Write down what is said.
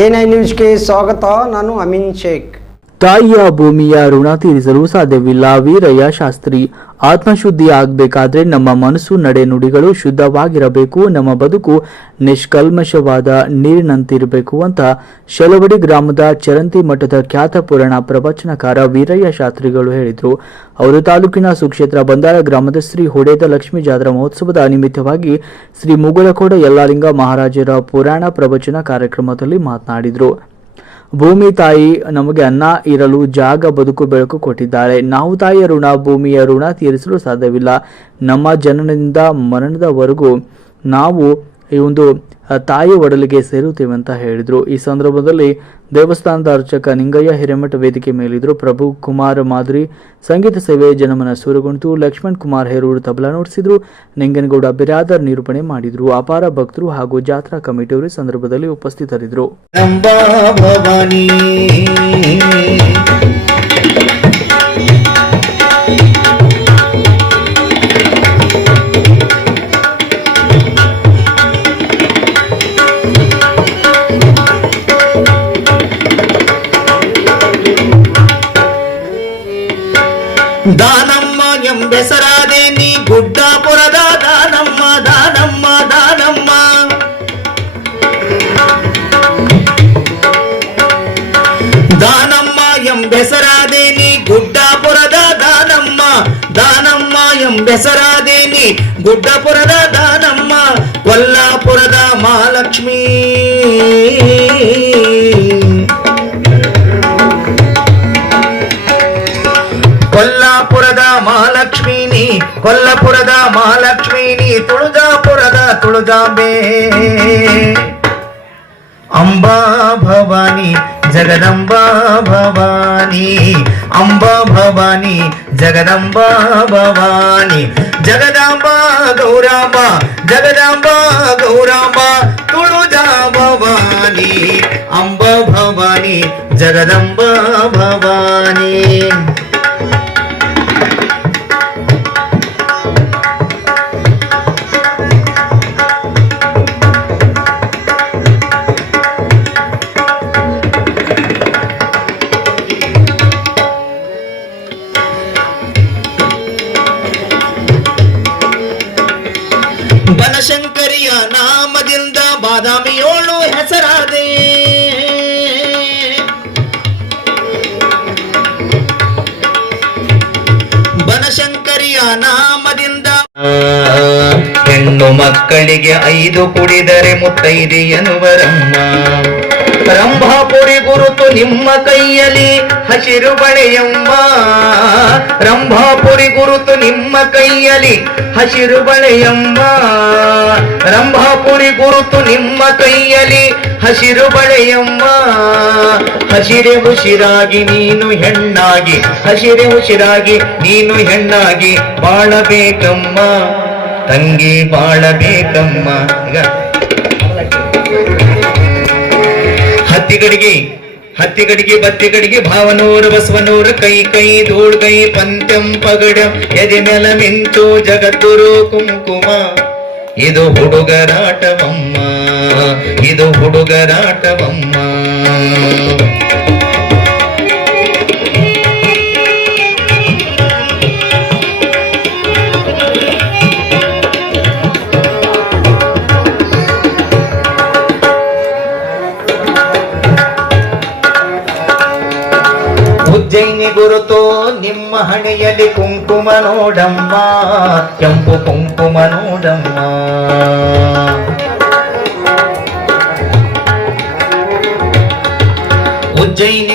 ಎ9 ನ್ಯೂಸ್ಗೆ ಸ್ವಾಗತ. ನಾನು ಅಮೀನ್ ಶೇಖ್. ತಾಯಿಯ ಭೂಮಿಯ ಋಣ ತೀರಿಸಲು ಸಾಧ್ಯವಿಲ್ಲ. ವೀರಯ್ಯ ಶಾಸ್ತ್ರಿ. ಆತ್ಮಶುದ್ಧಿ ಆಗಬೇಕಾದ್ರೆ ನಮ್ಮ ಮನಸ್ಸು, ನಡೆ, ನುಡಿಗಳು ಶುದ್ಧವಾಗಿರಬೇಕು. ನಮ್ಮ ಬದುಕು ನಿಷ್ಕಲ್ಮಶವಾದ ನೀರಿನಂತಿರಬೇಕು ಅಂತ ಶೆಲವಡಿ ಗ್ರಾಮದ ಚರಂತಿ ಮಠದ ಖ್ಯಾತ ಪುರಾಣ ಪ್ರವಚನಕಾರ ವೀರಯ್ಯ ಶಾಸ್ತ್ರಿಗಳು ಹೇಳಿದರು. ಅವರು ತಾಲೂಕಿನ ಸುಕ್ಷೇತ್ರ ಬಂದಾಳ ಗ್ರಾಮದ ಶ್ರೀ ಹೊಡೆದ ಲಕ್ಷ್ಮೀ ಜಾತ್ರಾ ಮಹೋತ್ಸವದ ನಿಮಿತ್ತವಾಗಿ ಶ್ರೀ ಮುಗಳಕೋಡ ಯಲ್ಲಾಲಿಂಗ ಮಹಾರಾಜರ ಪುರಾಣ ಪ್ರವಚನ ಕಾರ್ಯಕ್ರಮದಲ್ಲಿ ಮಾತನಾಡಿದರು. ಭೂಮಿ ತಾಯಿ ನಮಗೆ ಅನ್ನ ಇರಲು ಜಾಗ, ಬದುಕು, ಬೆಳಕು ಕೊಟ್ಟಿದ್ದಾರೆ. ನಾವು ತಾಯಿಯ ಋಣ, ಭೂಮಿಯ ಋಣ ತೀರಿಸಲು ಸಾಧ್ಯವಿಲ್ಲ. ನಮ್ಮ ಜನನದಿಂದ ಮರಣದವರೆಗೂ ನಾವು ಈ ಒಂದು ತಾಯಿ ಒಡಲಿಗೆ ಸೇರುತ್ತೇವೆ ಅಂತ ಹೇಳಿದರು. ಈ ಸಂದರ್ಭದಲ್ಲಿ ದೇವಸ್ಥಾನದ ಅರ್ಚಕ ನಿಂಗಯ್ಯ ಹಿರೇಮಠ ವೇದಿಕೆ ಮೇಲಿದ್ರು. ಪ್ರಭು ಕುಮಾರ್ ಮಾದರಿ ಸಂಗೀತ ಸೇವೆ, ಜನಮನ ಸೂರಗುಂಟು, ಲಕ್ಷ್ಮಣ್ ಕುಮಾರ್ ಹೇರೂರು ತಬಲಾ ನುಡಿಸಿದ್ರು. ನಿಂಗನಗೌಡ ಬಿರಾದರ್ ನಿರೂಪಣೆ ಮಾಡಿದ್ರು. ಅಪಾರ ಭಕ್ತರು ಹಾಗೂ ಜಾತ್ರಾ ಕಮಿಟಿಯವರು ಸಂದರ್ಭದಲ್ಲಿ ಉಪಸ್ಥಿತರಿದ್ದರು. ದಾನಮ್ಮ ಎಂಬೆಸರಾದೆ ನೀ ಗುಡ್ಡಾಪುರದ ದಾನಮ್ಮ, ದಾನಮ್ಮ, ದಾನಮ್ಮ. ದಾನಮ್ಮ ಎಂಬೆಸರಾದೆ ನೀ ಗುಡ್ಡಾಪುರದ ದಾನಮ್ಮ, ದಾನಮ್ಮ ಎಂಬೆಸರಾದೆ ನೀ ಗುಡ್ಡಾಪುರದ ದಾನಮ್ಮ. ಕೊಲ್ಲಾಪುರದ ಮಹಾಲಕ್ಷ್ಮೀ, ಕೊಲ್ಲಾಪುರದ ಮಹಾಲಕ್ಷ್ಮೀನಿ, ಕೊಲ್ಲಾಪುರದ ಮಹಾಲಕ್ಷ್ಮೀನಿ, ತುಳಜಾಪುರದ ತುಳಜಾಂಬೆ. ಅಂಬಾ ಭವಾನಿ ಜಗದಂಬಾ ಭವಾನಿ, ಅಂಬಾ ಭವಾನಿ ಜಗದಂಬಾ ಭವಾನಿ. ಜಗದಾಂಬಾ ಗೌರಾಂಬ, ಜಗದಾಂಬಾ ಗೌರಾಂಬ, ತುಳುಜಾ ಭವಾನಿ, ಅಂಬಾ ಭವಾನಿ ಜಗದಂಬಾ ಭವಾನಿ. ಬನಶಂಕರಿಯ ನಾಮದಿಂದ ಬಾದಾಮಿಯೋಳು ಹೆಸರಾದೆ. ಬನಶಂಕರಿಯ ನಾಮದಿಂದ ಹೆಣ್ಣು ಮಕ್ಕಳಿಗೆ 5 ಕುಡಿದರೆ ಮುತ್ತೈದೆ ಎನ್ನುವರಮ್ಮ. ರಂಭಾಪುರಿ ಗುರುತು ನಿಮ್ಮ ಕೈಯಲ್ಲಿ ಹಸಿರು ಬಳೆಯಮ್ಮ, ರಂಭಾಪುರಿ ಗುರುತು ನಿಮ್ಮ ಕೈಯಲ್ಲಿ ಹಸಿರು ಬಳೆಯಮ್ಮ. ರಂಭಾಪುರಿ ಗುರುತು ನಿಮ್ಮ ಕೈಯಲ್ಲಿ ಹಸಿರು ಬಳೆಯಮ್ಮ. ಹಸಿರೆ ಉಸಿರಾಗಿ ನೀನು ಹೆಣ್ಣಾಗಿ, ಹಸಿರೆ ಉಸಿರಾಗಿ ನೀನು ಹೆಣ್ಣಾಗಿ ಬಾಳಬೇಕಮ್ಮ, ತಂಗಿ ಬಾಳಬೇಕಮ್ಮ. ಹತ್ತಿಗಡಿಗೆ ಬತ್ತಿಗಡಿಗೆ ಭಾವನೂರು ಬಸವನೂರು ಕೈ ಕೈ ಧೂಳ್ ಕೈ ಪಂಚಂ ಪಗಡ ಎದೆ ನೆಲ ಮಿಂಚು ಜಗತ್ತುರು ಕುಂಕುಮ. ಇದು ಹುಡುಗರಾಟವಮ್ಮ, ಇದು ಹುಡುಗರಾಟವಮ್ಮ. ಉಜ್ಜಯಿನಿ ಗುರುತು ನಿಮ್ಮ ಹಣೆಯಲ್ಲಿ ಕುಂಕುಮ ನೋಡಮ್ಮ, ಕೆಂಪು ಕುಂಕುಮ ನೋಡಮ್ಮ. ಉಜ್ಜಯಿನಿ